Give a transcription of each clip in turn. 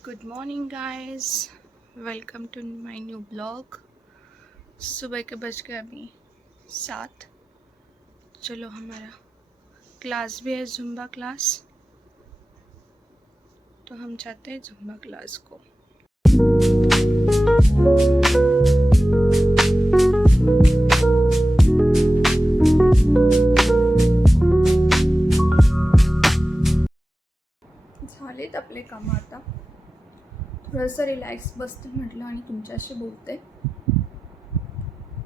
Good morning guys, welcome to my new blog. सुबह के बज गए अभी 7। चलो, हमारा क्लास भी है, जुम्बा क्लास, तो हम चाहते हैं जुम्बा क्लास को। झालेत आपले कामं, आता थोडंसं रिलॅक्स बसते म्हटलं आणि तुमच्याशी बोलते।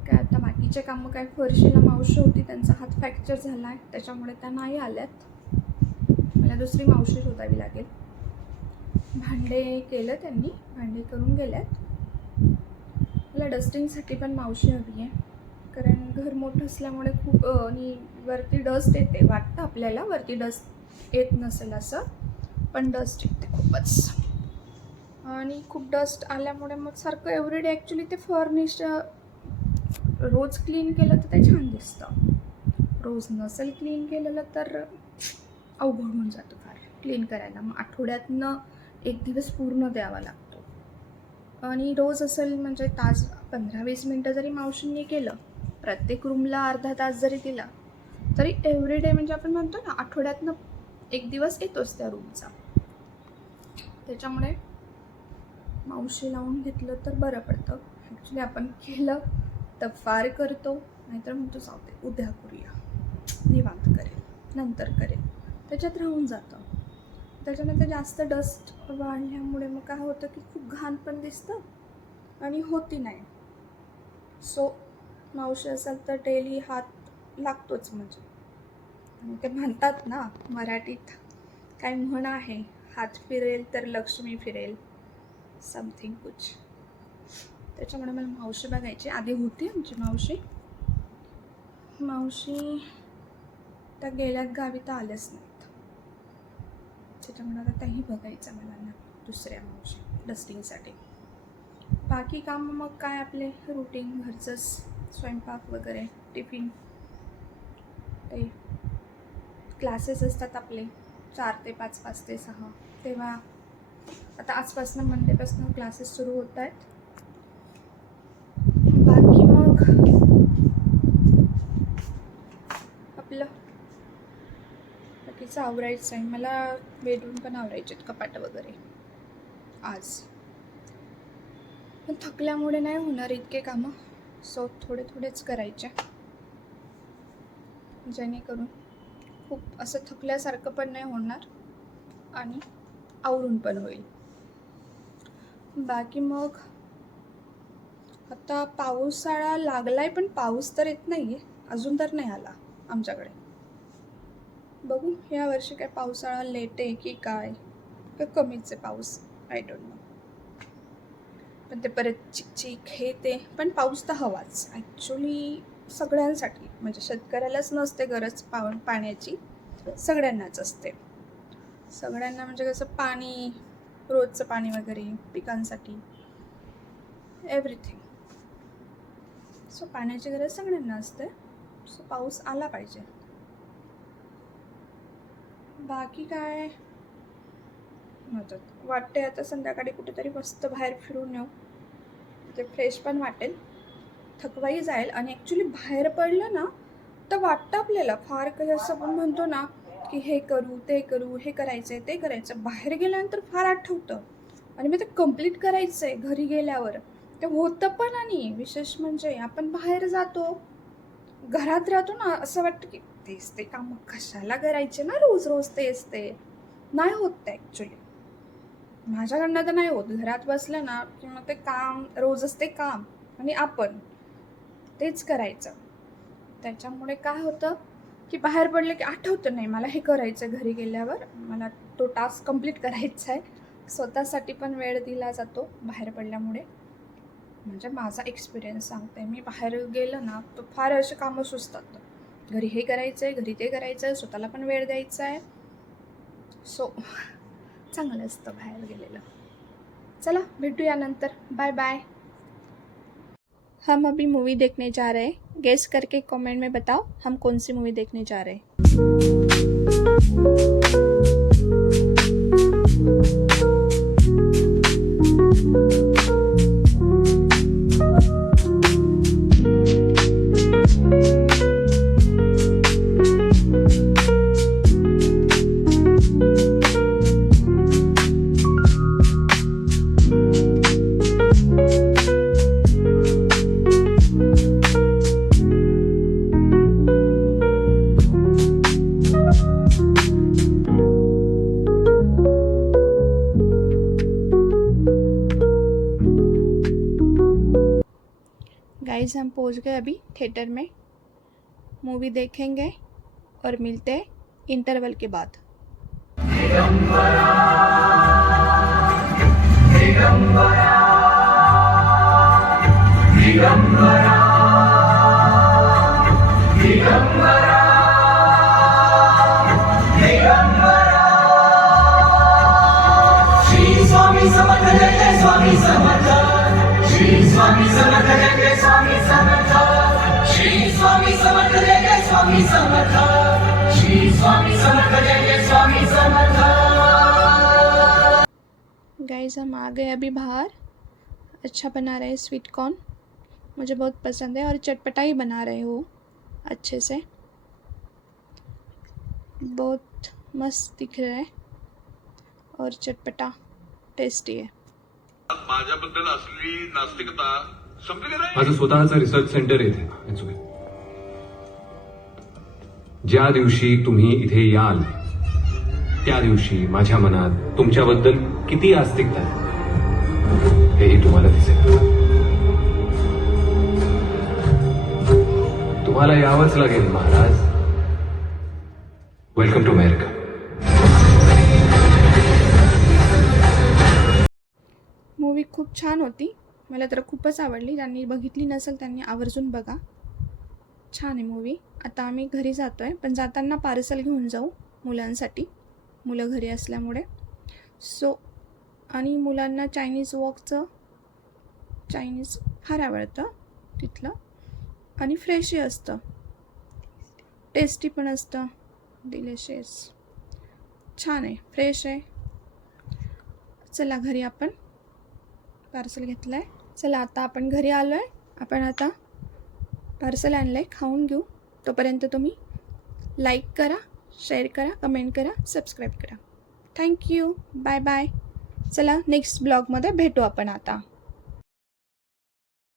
काय आता बाकीचे कामं, काय फरशीला मावशी होती, त्यांचा हात फ्रॅक्चर झाला आहे, त्याच्यामुळे त्या नाही आल्यात, मला दुसरी मावशी शोधावी लागेल। भांडे केलं त्यांनी, भांडे करून गेल्यात। मला डस्टिंगसाठी पण मावशी हवी आहे, कारण घर मोठं असल्यामुळे खूप आणि वरती डस्ट येते, वाटतं आपल्याला वरती डस्ट येत नसेल असं, पण डस्ट येते खूपच, आणि खूप डस्ट आल्यामुळे मग सारखं एव्हरीडे ॲक्च्युली ते फर्निश रोज क्लीन केलं तर ते छान दिसतं, रोज नसेल क्लीन केलेलं तर अवघड होऊन जातं फार क्लीन करायला। मग आठवड्यातनं एक दिवस पूर्ण द्यावा लागतो, आणि रोज असेल म्हणजे तास 15-20 मिनटं जरी मावशींनी केलं, प्रत्येक रूमला अर्धा तास जरी दिला, तरी एव्हरीडे म्हणजे आपण म्हणतो ना, आठवड्यातनं एक दिवस येतोच त्या रूमचा। त्याच्यामुळे मावशी लावून घेतलं तर बरं पडतं। ॲक्च्युली आपण केलं तर फार करतो, नाहीतर म्हणतो जाऊ दे, उद्या करूया, निवांत करेल, नंतर करेल, त्याच्यात राहून जातं। त्याच्यानंतर जास्त डस्ट वाढल्यामुळे मग काय होतं की खूप घाण पण दिसतं आणि होती नाही। सो मावशी असेल तर डेली हात लागतोच म्हणजे, आणि ते म्हणतात ना मराठीत काय म्हण आहे, हात फिरेल तर लक्ष्मी फिरेल, समथिंग कुछ। त्याच्यामुळे मला मावशी बघायची, आधी होती आमची मावशी त्या गेल्यात गावी, तर आल्याच नाहीत, त्याच्यामुळे आता त्याही बघायचं मला ना, दुसऱ्या मावशी डस्टिंगसाठी। बाकी काम मग काय आपले रुटीन घरचंच, स्वयंपाक वगैरे, टिफिन, ते क्लासेस असतात आपले 4 ते 5, 5 ते 6, तेव्हा आता आजपासून मंडेपासून क्लासेस सुरू होत आहेत। बाकी मग आपलं बाकीचं आवरायचं आहे, मला बेडरूम पण आवरायचे आहेत, कपाट वगैरे आज, पण थकल्यामुळे नाही होणार इतके कामं, सो थोडेच करायचे, जेणेकरून खूप असं थकल्यासारखं पण नाही होणार आणि आवरून पण होईल। बाकी मग आता पावसाळा लागलाय, पण पाऊस तर येत नाही आहे अजून, तर नाही आला आमच्याकडे। बघू या वर्षी काय पावसाळा लेट आहे की काय, का कमीच आहे पाऊस, आय डोंट नो। पण ते परत चिकचिक हे ते, पण पाऊस तर हवाच ॲक्च्युली सगळ्यांसाठी, म्हणजे शेतकऱ्यालाच नसते गरज पाण्याची, सगळ्यांनाच असते। सगळ्यांना म्हणजे कसं, पाणी, रोजचं पाणी वगैरे, पिकांसाठी, एव्हरीथिंग। सो पाण्याची गरज सगळ्यांना असते, सो पाऊस आला पाहिजे। बाकी काय मदत वाटते, आता संध्याकाळी कुठेतरी मस्त बाहेर फिरून येऊ, ते फ्रेश पण वाटेल, थकवाही जाईल, आणि ॲक्च्युली बाहेर पडलं ना तर वाटतं आपल्याला फार काही, असं आपण म्हणतो ना की हे करू ते करू, हे करायचं आहे ते करायचं, बाहेर गेल्यानंतर फार आठवतं, आणि मग ते कंप्लीट करायचं आहे घरी गेल्यावर, ते होतं पण। आणि विशेष म्हणजे आपण बाहेर जातो, घरात राहतो ना, असं वाटतं की तेच ते कामं कशाला करायचे ना, रोज रोज तेच ते, नाही होत ते ॲक्च्युली, माझ्याकडनं तर नाही होत। घरात बसलं ना की मग ते काम रोजच ते काम, आणि आपण तेच करायचं, त्याच्यामुळे काय होतं की बाहेर पडलं की आठवतं नाही मला हे करायचं, घरी गेल्यावर मला तो टास्क कंप्लीट करायचा आहे, स्वतःसाठी पण वेळ दिला जातो बाहेर पडल्यामुळे। म्हणजे माझा एक्सपिरियन्स सांगते, मी बाहेर गेलं ना तर फार असे कामं सुचतात, घरी हे करायचं आहे, घरी ते करायचं आहे, स्वतःला पण वेळ द्यायचा आहे, सो चांगलं असतं बाहेर गेलेलं। चला भेटूया नंतर, बाय बाय। हम अभी मूवी देखने जा रहे हैं, गेस करके कमेंट में बताओ हम कौन सी मूवी देखने जा रहे हैं। गाइस हम पहुंच गए अभी थिएटर में, मूवी देखेंगे और मिलते हैं इंटरवल के बाद। श्री स्वामी समर्थ जय जय स्वामी समर्थ, श्री स्वामी समर्थ जय जय स्वामी समर्थ, श्री स्वामी समर्थ जय जय स्वामी समर्थ, श्री स्वामी समर्थ जय जय स्वामी समर्थ। गाइस हम आ गए अभी बाहर। अच्छा बना रहे हैं स्वीट कॉर्न, मुझे बहुत पसंद है, और चटपटा ही बना रहे हो अच्छे से, बहुत मस्त दिख रहा है और चटपटा टेस्टी है। माझ्याबद्दल असली नास्तिकता समजली का नाही? माझं स्वतःचं रिसर्च सेंटर येथे. It's okay. ज्या दिवशी तुम्ही इथे याल त्या दिवशी माझ्या मनात तुमच्याबद्दल किती आस्तिकता आहे हेही तुम्हाला दिसेल. तुम्हाला यावंच लागेल Maharaj. Welcome to America. Movie खूप छान होती, मला तर खूपच आवडली. ज्यांनी बघितली नसेल त्यांनी आवर्जून बघा, छान आहे मूवी. आता आम्ही घरी जातो आहे, पण जाताना पार्सल घेऊन जाऊ मुलांसाठी, मुलं घरी असल्यामुळे. आणि मुलांना चायनीज वॉकचं चायनीज फार आवडतं तिथलं, आणि फ्रेशही असतं, टेस्टी पण असतं, डिलिशियस, छान आहे, फ्रेश आहे. चला घरी आपण पार्सल घेतलं आहे. चला आता आपण घरी आलो आहे, आपण आता पार्सल आणलं आहे, खाऊन घेऊ. तोपर्यंत तुम्ही लाईक करा, शेअर करा, कमेंट करा, सबस्क्राईब करा. Thank you, bye bye. चला नेक्स्ट ब्लॉगमध्ये भेटू आपण आता.